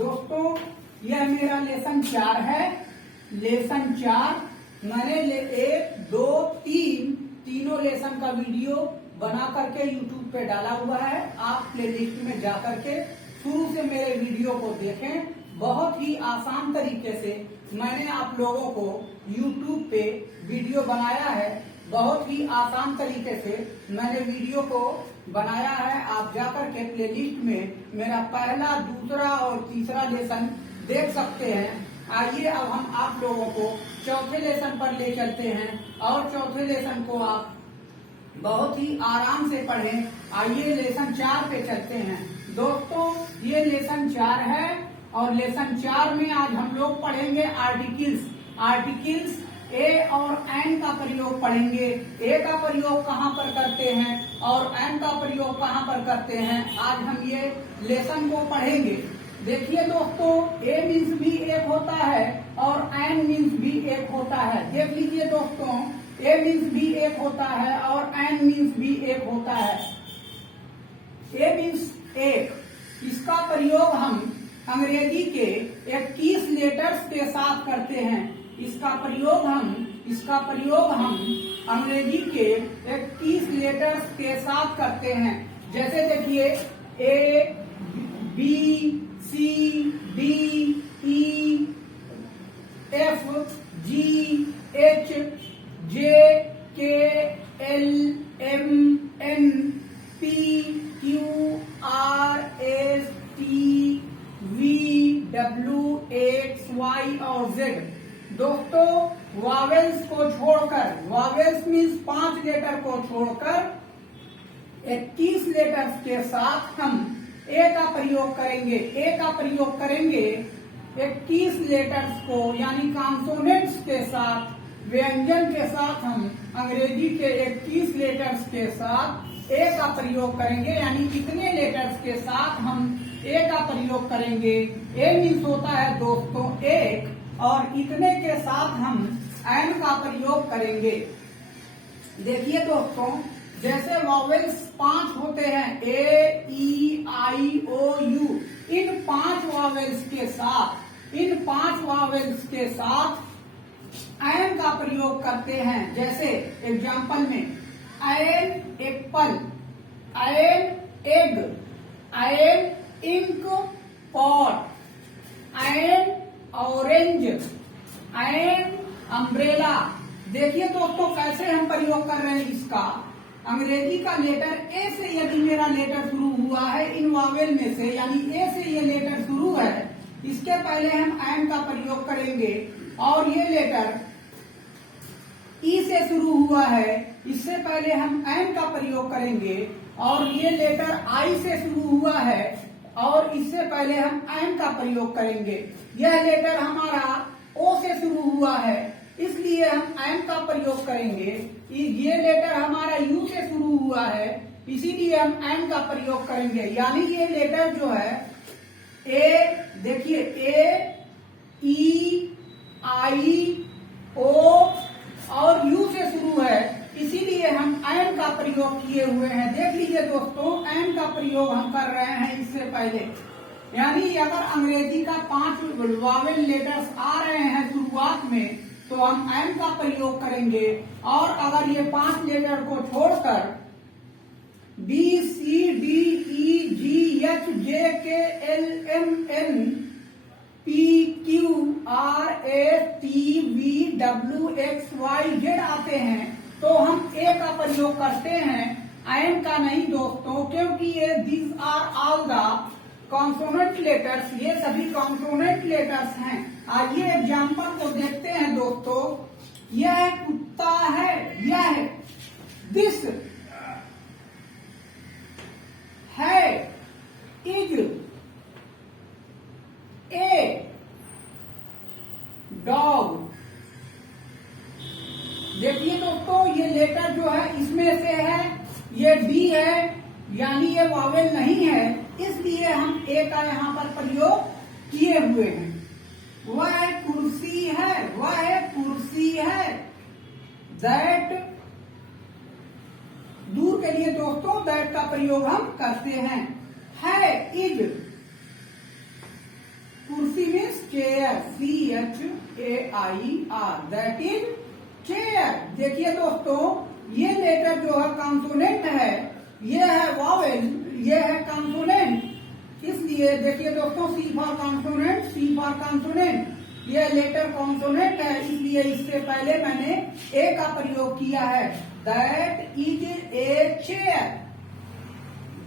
दोस्तों यह मेरा लेसन 4 है। लेसन 4 मैंने 1, 2, 3 तीनों लेसन का वीडियो बना करके YouTube पे डाला हुआ है। आप प्लेलिस्ट में जा करके शुरू से मेरे वीडियो को देखें। बहुत ही आसान तरीके से मैंने आप लोगों को YouTube पे वीडियो बनाया है। बहुत ही आसान तरीके से मैंने वीडियो को बनाया है। आप जाकर के प्लेलिस्ट में मेरा पहला, दूसरा और तीसरा लेसन देख सकते हैं। आइए अब हम आप लोगों को चौथे लेसन पर ले चलते हैं और चौथे लेसन को आप बहुत ही आराम से पढ़ें। आइए लेसन 4 पे चलते हैं। दोस्तों ये लेसन 4 है और लेसन 4 में आज हम लोग पढ़ेंगे आर्टिकल्स। आर्टिकल्स ए और एन का प्रयोग पढ़ेंगे। ए का प्रयोग कहाँ पर करते हैं और एन का प्रयोग कहाँ पर करते हैं, आज हम ये लेसन को पढ़ेंगे। देखिए दोस्तों, ए मीन्स भी एक होता है और एन मीन्स भी एक होता है। देख लीजिए दोस्तों, ए मीन्स भी एक होता है और एन मीन्स भी एक होता है। ए मीन्स एक, इसका प्रयोग हम अंग्रेजी के 21 लेटर्स के साथ करते हैं। इसका प्रयोग हम अंग्रेजी के 21 लेटर्स के साथ करते हैं। जैसे देखिए A, B, C, D, E, F, G, H, J, K, L, M, N, P, Q, R, S, T, V, W, X, Y और जेड। दोस्तों वावेल्स को छोड़कर, वावेल्स मीन्स 5 लेटर को छोड़कर 21 लेटर्स के साथ हम ए का प्रयोग करेंगे। ए का प्रयोग करेंगे 21 लेटर्स को, यानी कॉन्सोनेंट्स के साथ, व्यंजन के साथ हम अंग्रेजी के 21 लेटर्स के साथ ए का प्रयोग करेंगे। यानी कितने लेटर्स के साथ हम ए का प्रयोग करेंगे। ए मीन्स होता है दोस्तों एक, और इतने के साथ हम एन का प्रयोग करेंगे। देखिए दोस्तों, जैसे वॉवेल्स 5 होते हैं, ए, E, I, O, you. In 5 vowels के साथ एन का प्रयोग करते हैं। जैसे एग्जाम्पल में an apple, an egg, an ink pot, an orange, an umbrella. देखिए दोस्तों कैसे हम प्रयोग कर रहे हैं इसका। अंग्रेजी का लेटर ए से यदि मेरा लेटर शुरू हुआ है इन वावेल में से, यानी ए से ये लेटर शुरू है, इसके पहले हम एन का प्रयोग करेंगे। और ये लेटर ई से शुरू हुआ है, इससे पहले हम एन का प्रयोग करेंगे। और ये लेटर आई से शुरू हुआ है और इससे पहले हम एन का प्रयोग करेंगे। यह लेटर हमारा ओ से शुरू हुआ है, इसलिए हम एन का प्रयोग करेंगे। ये लेटर हमारा यू से शुरू हुआ है, इसीलिए हम एन का प्रयोग करेंगे। यानी ये लेटर जो है ए, देखिए ए, ई, आई, ओ और यू से शुरू है, इसीलिए हम एन का प्रयोग किए हुए हैं। देख लीजिए दोस्तों, एन का प्रयोग हम कर रहे हैं इससे पहले। यानी अगर अंग्रेजी का 5 वावेल लेटर्स आ रहे हैं शुरुआत में, तो हम एन का प्रयोग करेंगे। और अगर ये 5 लेटर को छोड़कर B, C, D, E, G, H, J, K, L, M, N, P, Q, R, S, T, V, W, X, Y, Z आते हैं, तो हम ए का प्रयोग करते हैं, एन का नहीं दोस्तों, क्योंकि ये these are all the consonant letters, ये सभी कॉन्सोनेंट लेटर्स हैं। आइए एग्जाम्पल को देखते हैं दोस्तों। यह कुत्ता है, यह, दिस है, इज, ए, डॉग। देखिए दोस्तों, ये लेटर जो है इसमें से है, ये डी है, यानी ये वावेल नहीं है, इसलिए हम ए का यहाँ पर प्रयोग किए हुए हैं। वह कुर्सी है, वह कुर्सी है। दैट, दूर के लिए दोस्तों दैट का प्रयोग हम करते हैं। है, इज, कुर्सी means chair, CHAIR, that is chair. देखिए दोस्तों, ये लेटर जो है कॉन्सोनेंट है, ये है वावेल, ये है कॉन्सोनेंट। इसलिए देखिए दोस्तों, C for consonant, C for consonant, ये लेटर कॉन्सोनेंट है, इसलिए इससे पहले मैंने ए का प्रयोग किया है। That is a chair,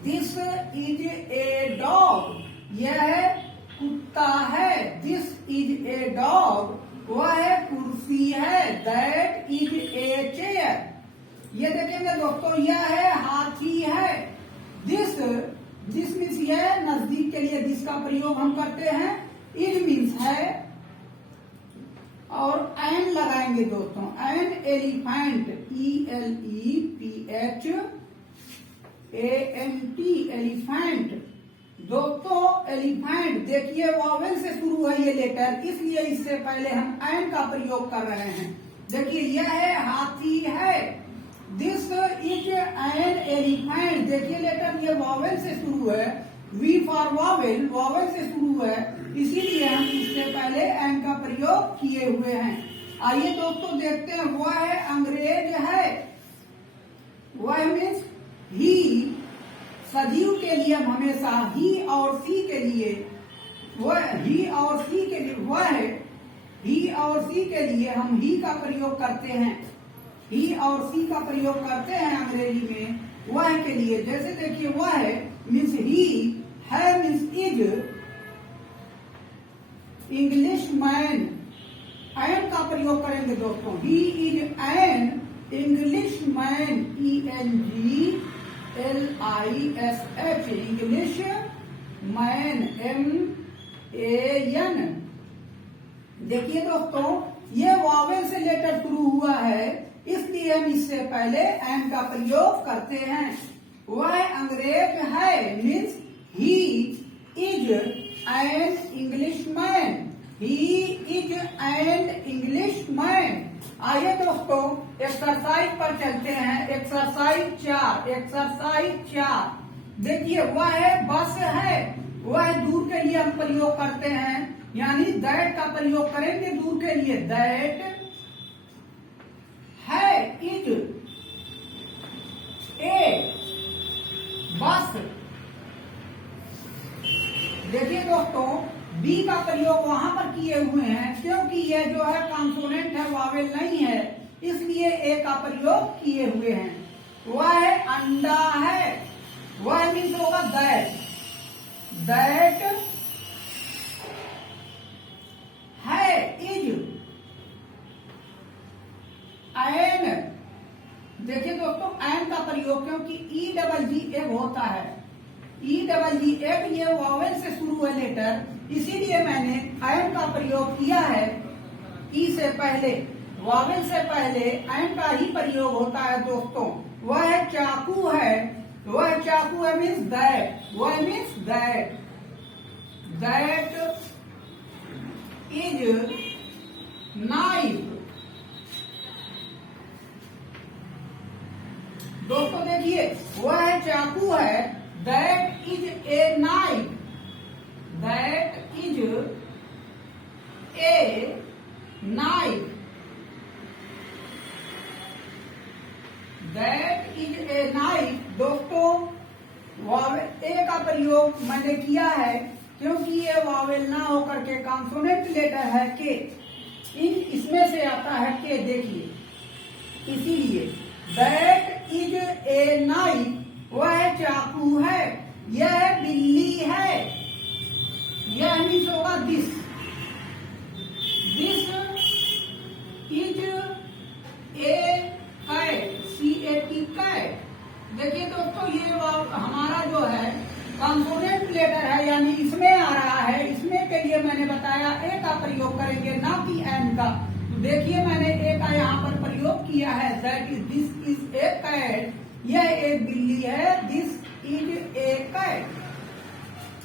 this is a dog, यह कुत्ता है, दिस इज ए डॉग, वह कुर्सी है, दैट इज ए चेयर। ये देखेंगे दोस्तों, यह है हाथी है, दिस मीन्स यह नजदीक के लिए दिस का प्रयोग हम करते हैं, इज मीन्स है, और एन लगाएंगे दोस्तों, एन एलिफेंट, ELEPHANT, एलिफेंट। दोस्तों एलिफेंट देखिए वावेल से शुरू है ये लेटर, इसलिए इससे पहले हम एन का प्रयोग कर रहे हैं। देखिए यह है हाथी है, दिस इज एन एलिफेंट। देखिए लेटर ये वावेल से शुरू है, वी फॉर वावेल, वावेल से शुरू है, इसीलिए हम इससे पहले एन का प्रयोग किए हुए हैं। आइए दोस्तों देखते हैं, वह है अंग्रेज है, वह मीन्स ही, सजीव के लिए हम हमेशा ही और सी के लिए, वह ही और सी के लिए, वह है ही और सी के लिए हम ही का प्रयोग करते हैं, ही और सी का प्रयोग करते हैं अंग्रेजी में वह के लिए। जैसे देखिए वह मीन्स ही, है means is, English man, an का प्रयोग करेंगे दोस्तों, he is an English man, ENGLISH, English man, MAN। देखिए दोस्तों, ये वावेल से लेटर शुरू हुआ है, इसलिए हम इससे पहले एन का प्रयोग करते हैं। वह अंग्रेज है means he is an English man, he is an English man. आइए दोस्तों एक्सरसाइज पर चलते हैं, एक्सरसाइज 4। देखिए वह है बस है, वह दूर के लिए हम प्रयोग करते हैं, यानी दैट का प्रयोग करेंगे दूर के लिए, दैट है इज ए बस। देखिए दोस्तों बी का प्रयोग वहां पर किए हुए हैं, क्योंकि यह जो है कॉन्सोनेंट है, वावेल नहीं है, इसलिए ए का प्रयोग किए हुए हैं। वह है अंडा है, वह मीन्स होगा दैट, दैट है इज एन। देखिए दोस्तों एन का प्रयोग, क्योंकि EGG एग होता है, EGG एग, ये वावेल से शुरू है लेटर, इसीलिए मैंने एन का प्रयोग किया है। ई से पहले, वावेल से पहले एन का ही प्रयोग होता है दोस्तों। वह चाकू है, वह चाकू है मीन्स दैट, वह means that, that is knife. दोस्तों देखिए वह चाकू है, that is a knife, that is a knife, that is a knife. दोस्तों वावेल ए का प्रयोग मैंने किया है, क्योंकि ये वावेल ना होकर के कॉन्सोनेंट लेटर है के, इसमें से आता है के, देखिए इसीलिए दैट इज ए नाइफ, वह चाकू है, यह बिल्ली है, यह मीन्स होगा this, this is a cat, CAT cat. देखिए दोस्तों ये हमारा जो है कॉन्सोनेंट लेटर है, यानी इसमें आ रहा है, इसमें के लिए मैंने बताया ए का प्रयोग करेंगे, ना कि एन का। तो देखिए मैंने ए का यहाँ पर प्रयोग किया है, that is, this is a cat, यह एक बिल्ली है, दिस इज ए कैट।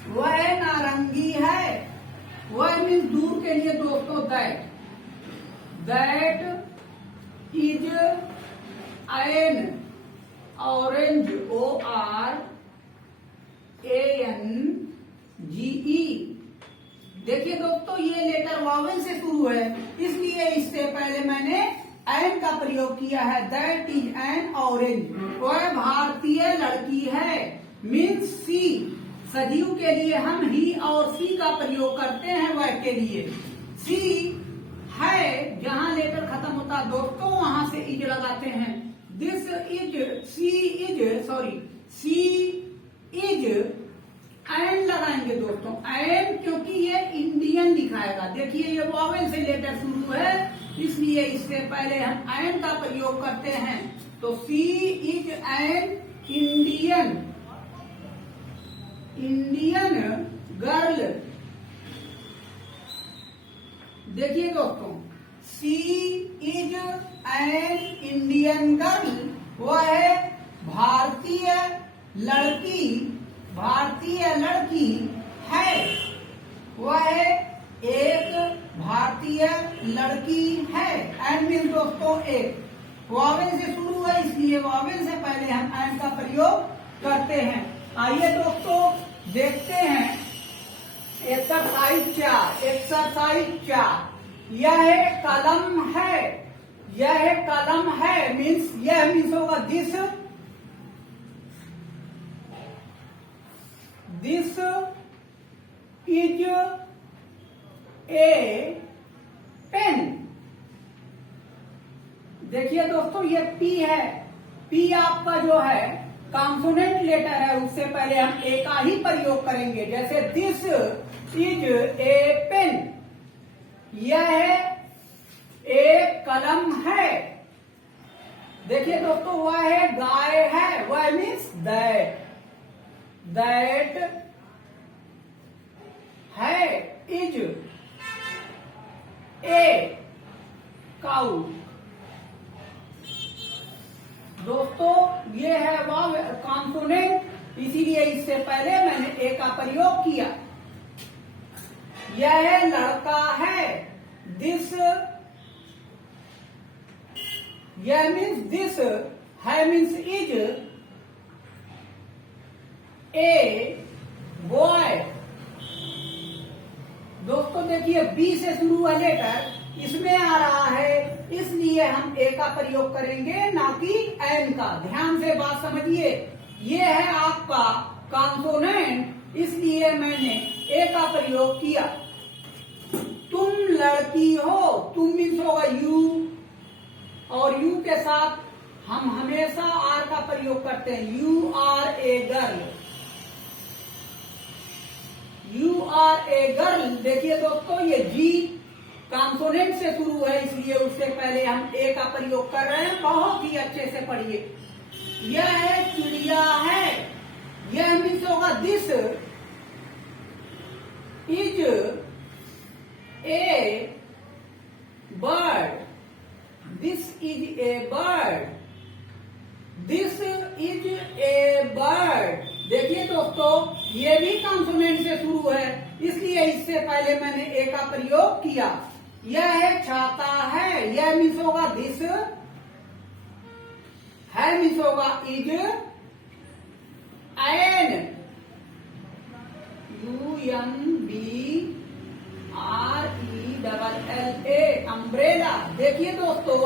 वह नारंगी है, वह मीन्स दूर के लिए दोस्तों that, that is an orange, ORANGE, देखिए दोस्तों, ये लेटर वावेल से शुरू है, इसलिए इससे पहले मैंने एन का प्रयोग किया है। दैट इज एन ऑरेंज, वह भारतीय लड़की है। मीन्स सी, सजीव के लिए हम ही और सी का प्रयोग करते हैं, वह के लिए। सी है, जहां लेटर खत्म होता है दोस्तों वहां से इज लगाते हैं। This is, she is an लगाएंगे दोस्तों, एन, क्योंकि ये इंडियन दिखाएगा। देखिए ये वॉवेल से लेटर शुरू है, इसलिए इससे पहले हम एन का प्रयोग करते हैं। तो सी इज एन इंडियन गर्ल। देखिए दोस्तों, सी इज एन इंडियन गर्ल, वह भारतीय लड़की है। वह एक भारतीय लड़की है। एन मीन दोस्तों एक, वावेल से शुरू है, इसलिए वावेल से पहले हम एन का प्रयोग करते हैं। आइए दोस्तों देखते हैं एक्सरसाइज 4। यह कलम है, मीन्स यह मीन्स होगा दिस इज ए पेन। देखिए दोस्तों, ये पी है, पी आपका जो है कॉन्सोनेंट लेटर है, उससे पहले हम ए का ही प्रयोग करेंगे। जैसे दिस इज ए पेन, यह एक कलम है। देखिए दोस्तों, वह है गाय है, वह मीन्स दैट है। Is a cow. दोस्तों ये है कॉन्सोनेंट, इसीलिए इससे पहले मैंने ए का प्रयोग किया। यह लड़का है, दिस, यह मीन्स दिस, है मीन्स इज ए बॉय। दोस्तों देखिए, बी से शुरू है लेटर, इसमें आ रहा है, इसलिए हम ए का प्रयोग करेंगे, ना कि एन का। ध्यान से बात समझिए, ये है आपका कॉन्सोनेंट, इसलिए मैंने ए का प्रयोग किया। तुम लड़की हो, तुम मीन्स होगा यू, और यू के साथ हम हमेशा आर का प्रयोग करते हैं। You are a girl, you are a girl. देखिए दोस्तों, ये जी कॉन्सोनेंट से शुरू है, इसलिए उससे पहले हम ए का प्रयोग कर रहे हैं। बहुत ही अच्छे से पढ़िए। यह चिड़िया है, यह मीन्स होगा this is A bird, this is A bird, this is A bird. देखिए दोस्तों, ये भी कॉन्सोनेंट से शुरू है, इसलिए इससे पहले मैंने ए का प्रयोग किया। यह छाता है, यह मीन्स होगा दिस, है मीन्स होगा इज एन, UMBRELLA, अम्ब्रेला। देखिए दोस्तों,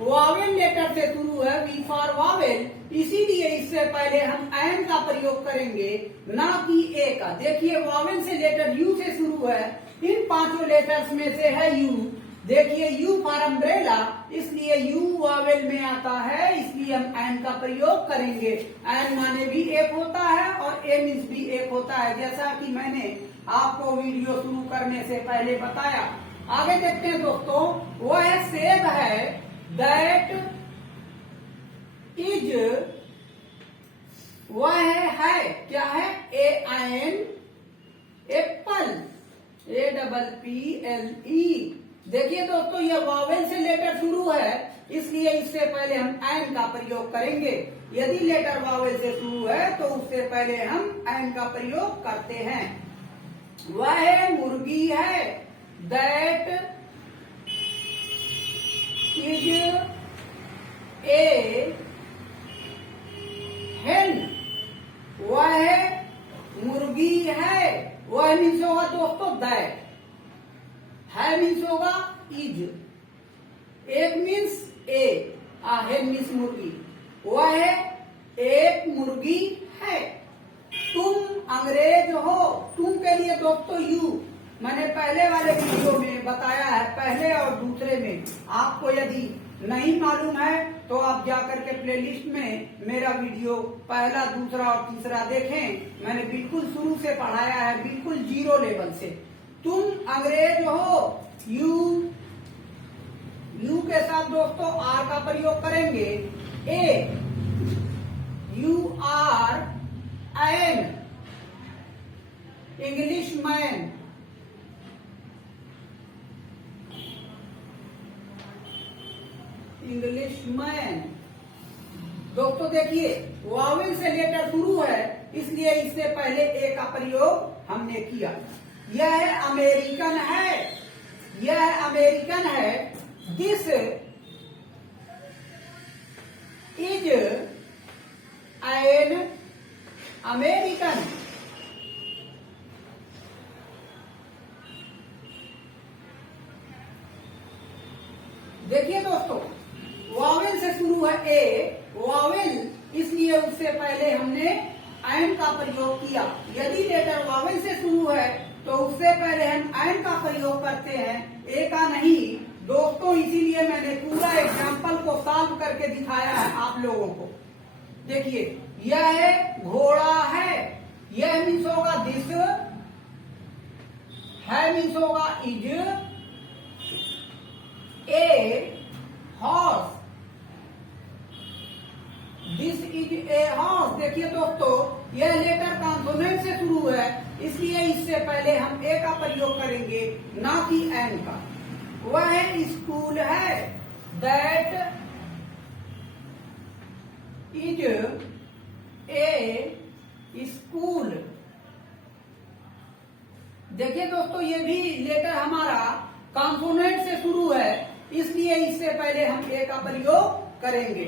वावेल लेटर से शुरू है, वी फॉर वावेल, इसीलिए इससे पहले हम एन का प्रयोग करेंगे, ना कि ए का। देखिए वावेल से लेटर यू से शुरू है, इन पांचों लेटर्स में से है यू। देखिए यू फॉर अम्ब्रेला, इसलिए यू वावेल में आता है, इसलिए हम एन का प्रयोग करेंगे। एन माने भी एक होता है और ए मीन्स भी एक होता है, जैसा कि मैंने आपको वीडियो शुरू करने से पहले बताया। आगे देखते हैं दोस्तों, वह सेब है, दैट इज, वह है क्या है, AN एप्पल, APPLE। देखिए दोस्तों, ये वावेल से लेटर शुरू है, इसलिए इससे पहले हम एन का प्रयोग करेंगे। यदि लेटर वावेल से शुरू है तो उससे पहले हम एन का प्रयोग करते हैं। वह मुर्गी है, दैट इज ए हेन, वह मुर्गी है, वह मीन्स होगा दोस्तों दैट, मीन्स होगा इज, एग मीन्स ए, हेन मीन्स मुर्गी, वह एक मुर्गी है। तुम अंग्रेज हो, तुम के लिए दोस्तों यू, मैंने पहले वाले वीडियो में बताया है, पहले और दूसरे में। आपको यदि नहीं मालूम है तो आप जाकर के प्लेलिस्ट में मेरा वीडियो पहला, दूसरा और तीसरा देखें। मैंने बिल्कुल शुरू से पढ़ाया है, बिल्कुल जीरो लेवल से। तुम अंग्रेज हो, यू के साथ दोस्तों आर का प्रयोग करेंगे। A, you are an English man, English man. दोस्तों देखिए, वावेल से लेटर शुरू है, इसलिए इससे पहले ए का प्रयोग हमने किया। यह अमेरिकन है, यह अमेरिकन है। This is an American. देखिए दोस्तों, वावेल से शुरू है ए, वावेल, इसलिए उससे पहले हमने एन का प्रयोग किया। यदि लेटर वावेल से शुरू है तो उससे पहले हम एन का प्रयोग करते हैं, ए का नहीं दोस्तों। इसीलिए मैंने पूरा एग्जाम्पल को सॉल्व करके दिखाया है आप लोगों को। देखिए, यह घोड़ा है, यह मीन्स होगा दिस, है मीन्स होगा is, a horse, this is a horse. देखिए दोस्तों, यह लेटर कॉन्सोनेंट से शुरू है, इसलिए इससे पहले हम ए का प्रयोग करेंगे, ना कि एन का। वह स्कूल है, दैट इज ए स्कूल। देखिए दोस्तों, ये भी लेटर हमारा कॉन्सोनेंट से शुरू है, इसलिए इससे पहले हम ए का प्रयोग करेंगे।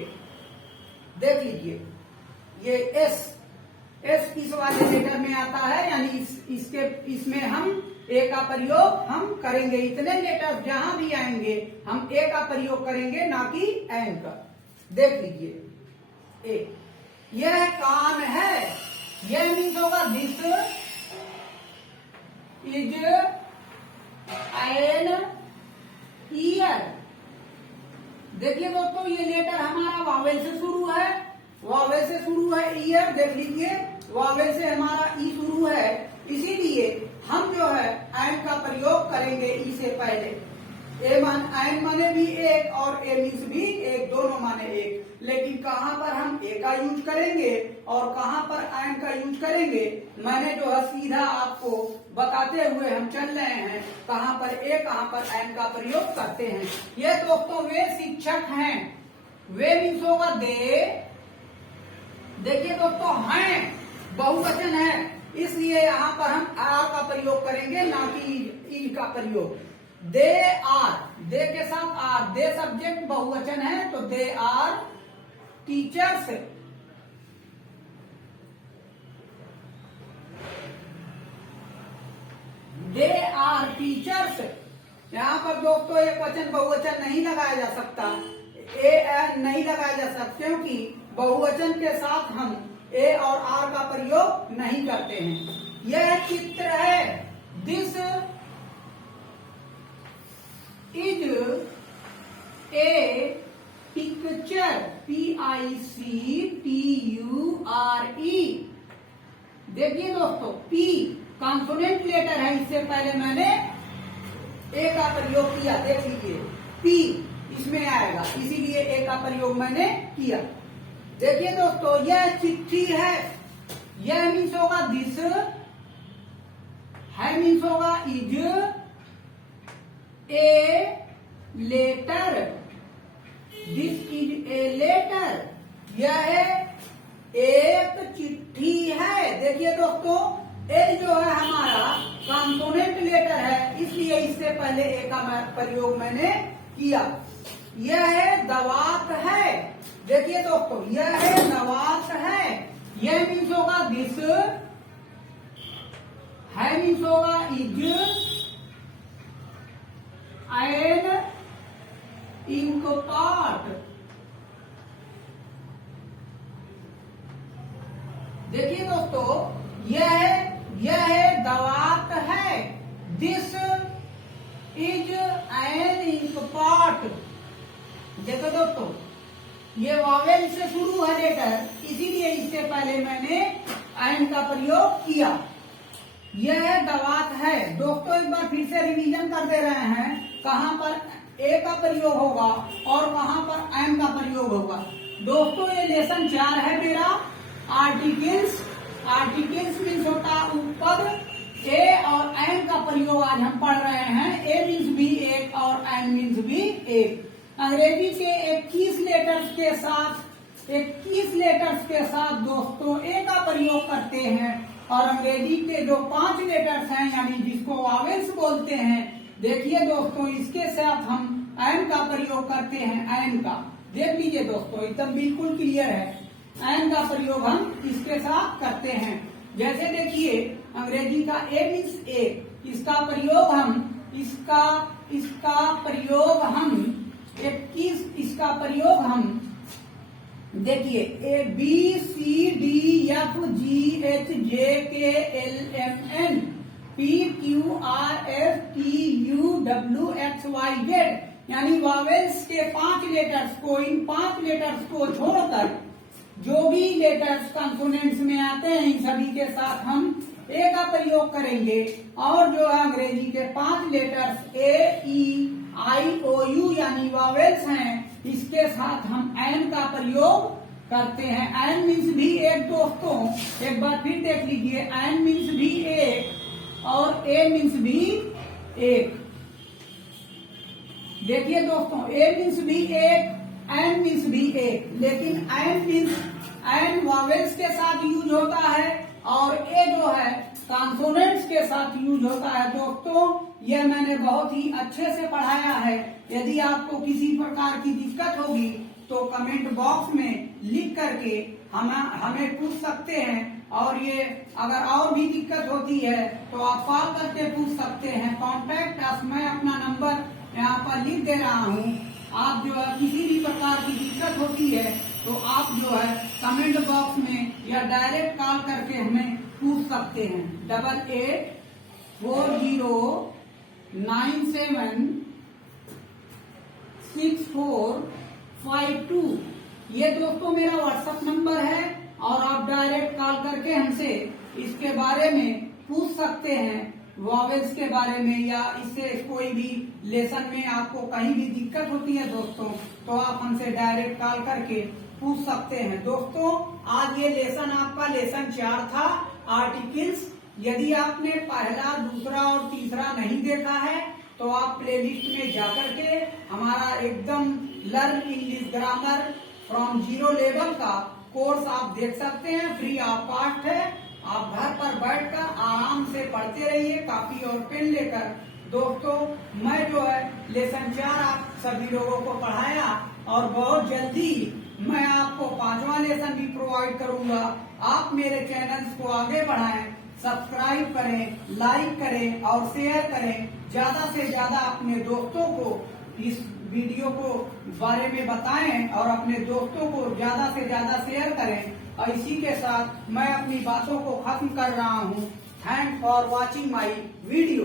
देख लीजिए, ये एस इस वाले लेटर में आता है, यानी इसमें हम ए का प्रयोग हम करेंगे। इतने लेटर जहां भी आएंगे हम ए का प्रयोग करेंगे, ना कि एन का। देख लीजिए, ए, यह कान है, यह मीन्स होगा दिस इज एन ईयर। देखिए दोस्तों, ये लेटर हमारा वावेल से शुरू है, वावेल से शुरू है ईयर। देख लीजिए, वावेल से हमारा ई शुरू है, इसीलिए हम जो है एन का प्रयोग करेंगे ई से पहले। एन माने भी एक और ए मीन्स भी एक, दोनों माने एक। लेकिन कहाँ पर हम ए का यूज करेंगे और कहाँ पर एन का यूज करेंगे, मैंने जो है सीधा आपको बताते हुए हम चल रहे हैं, कहाँ पर ए कहाँ पर एन का प्रयोग करते हैं। ये दोस्तों वे शिक्षक हैं, वे मीन्स होगा दे। देखिए दोस्तों, हैं बहुवचन है, इसलिए यहाँ पर हम आर का प्रयोग करेंगे, ना कि इज का प्रयोग। दे आर, दे के साथ आर, दे सब्जेक्ट बहुवचन है, तो they are teachers. They are teachers. यहाँ पर दोस्तों एक वचन बहुवचन नहीं लगाया जा सकता, ए एन नहीं लगाया जा सकता, क्योंकि बहुवचन के साथ हम ए और आर का प्रयोग नहीं करते हैं। यह चित्र है, this is A picture, PICTURE। देखिए दोस्तों, पी कॉन्सोनेंट लेटर है, इससे पहले मैंने ए का प्रयोग किया। देख लीजिए, पी इसमें आएगा, इसीलिए ए का प्रयोग मैंने किया। देखिए दोस्तों, यह चिट्ठी है, यह मीन्स होगा दिस, है मीन्स होगा is, a letter, this is a letter, यह एक चिट्ठी है। देखिए दोस्तों, ए जो है हमारा कॉन्सोनेंट लेटर है, इसलिए इससे पहले ए का प्रयोग मैंने किया। यह दवात है, देखिए दोस्तों, यह दवात है, यह मीन्स होगा दिस, है मीन्स होगा इज, पार्ट। देखिए दोस्तों, यह दावत है। This is an ink pot. देखो दोस्तों, ये वावेल से शुरू है लेटर, इसीलिए इससे पहले मैंने एन का प्रयोग किया। यह दावत है। दोस्तों एक बार फिर से रिवीजन कर दे रहे हैं, कहां पर ए का प्रयोग होगा और कहां पर एन का प्रयोग होगा। दोस्तों ये लेसन 4 है मेरा। आर्टिकल्स मीन्स होता है उपपद। ए और एन का प्रयोग आज हम पढ़ रहे हैं। ए मीन्स भी एक और एन मीन्स भी एक। अंग्रेजी के 21 लेटर्स के साथ दोस्तों ए का प्रयोग करते हैं, और अंग्रेजी के जो 5 लेटर्स हैं यानी जिसको वावेल्स बोलते हैं, देखिए दोस्तों इसके साथ हम एन का प्रयोग करते हैं। एन का देख लीजिए दोस्तों, एकदम बिल्कुल क्लियर है। एन का प्रयोग हम इसके साथ करते हैं। जैसे देखिए अंग्रेजी का ए मीन्स एक, इसका प्रयोग हम देखिए A B C D F G H J K L M N P Q R S T U W X Y Z, यानी वावेल्स के 5 लेटर्स को, इन 5 लेटर्स को छोड़कर जो भी लेटर्स कॉन्सोनेंट्स में आते हैं इन सभी के साथ हम ए का प्रयोग करेंगे। और जो है अंग्रेजी के 5 letters A E I O U यानी वावेल्स हैं, इसके साथ हम एन का प्रयोग करते हैं। एन मीन्स भी एक दोस्तों, एक बार फिर देख लीजिए, एन मीन्स भी एक और ए मीन्स भी एक। देखिए दोस्तों, ए मीन्स भी एक, एन मीन्स भी एक, लेकिन एन वावेल्स के साथ यूज होता है और ए जो है कॉन्सोनेंट्स के साथ यूज होता है। दोस्तों यह मैंने बहुत ही अच्छे से पढ़ाया है। यदि आपको किसी प्रकार की दिक्कत होगी तो कमेंट बॉक्स में लिख करके हमें पूछ सकते हैं, और ये अगर और भी दिक्कत होती है तो आप कॉल करके पूछ सकते हैं। कॉन्टैक्ट अस, मैं अपना नंबर यहाँ पर लिख दे रहा हूँ। आप जो है किसी भी प्रकार की दिक्कत होती है तो आप जो है कमेंट बॉक्स में या डायरेक्ट कॉल करके हमें पूछ सकते हैं। 8840976452, ये दोस्तों मेरा व्हाट्सएप नंबर है, और आप डायरेक्ट कॉल करके हमसे इसके बारे में पूछ सकते हैं, वॉवेल्स के बारे में, या इससे कोई भी लेसन में आपको कहीं भी दिक्कत होती है दोस्तों, तो आप हमसे डायरेक्ट कॉल करके पूछ सकते हैं। दोस्तों आज ये लेसन आपका लेसन 4 था, आर्टिकल्स। यदि आपने पहला, दूसरा और तीसरा नहीं देखा है तो आप प्लेलिस्ट में जाकर के हमारा एकदम learn English grammar from 0 level का कोर्स आप देख सकते हैं। फ्री ऑफ कॉस्ट है। आप घर पर बैठकर आराम से पढ़ते रहिए, कॉपी और पेन लेकर। दोस्तों मैं जो है लेसन 4 आप सभी लोगों को पढ़ाया, और बहुत जल्दी मैं आपको 5वां लेसन भी प्रोवाइड करूंगा। आप मेरे चैनल्स को आगे बढ़ाएं, सब्सक्राइब करें, लाइक करें और शेयर करें। ज्यादा से ज्यादा अपने दोस्तों को इस वीडियो को बारे में बताएं और अपने दोस्तों को ज्यादा से ज्यादा शेयर करें। और इसी के साथ मैं अपनी बातों को खत्म कर रहा हूँ। Thanks for watching my video.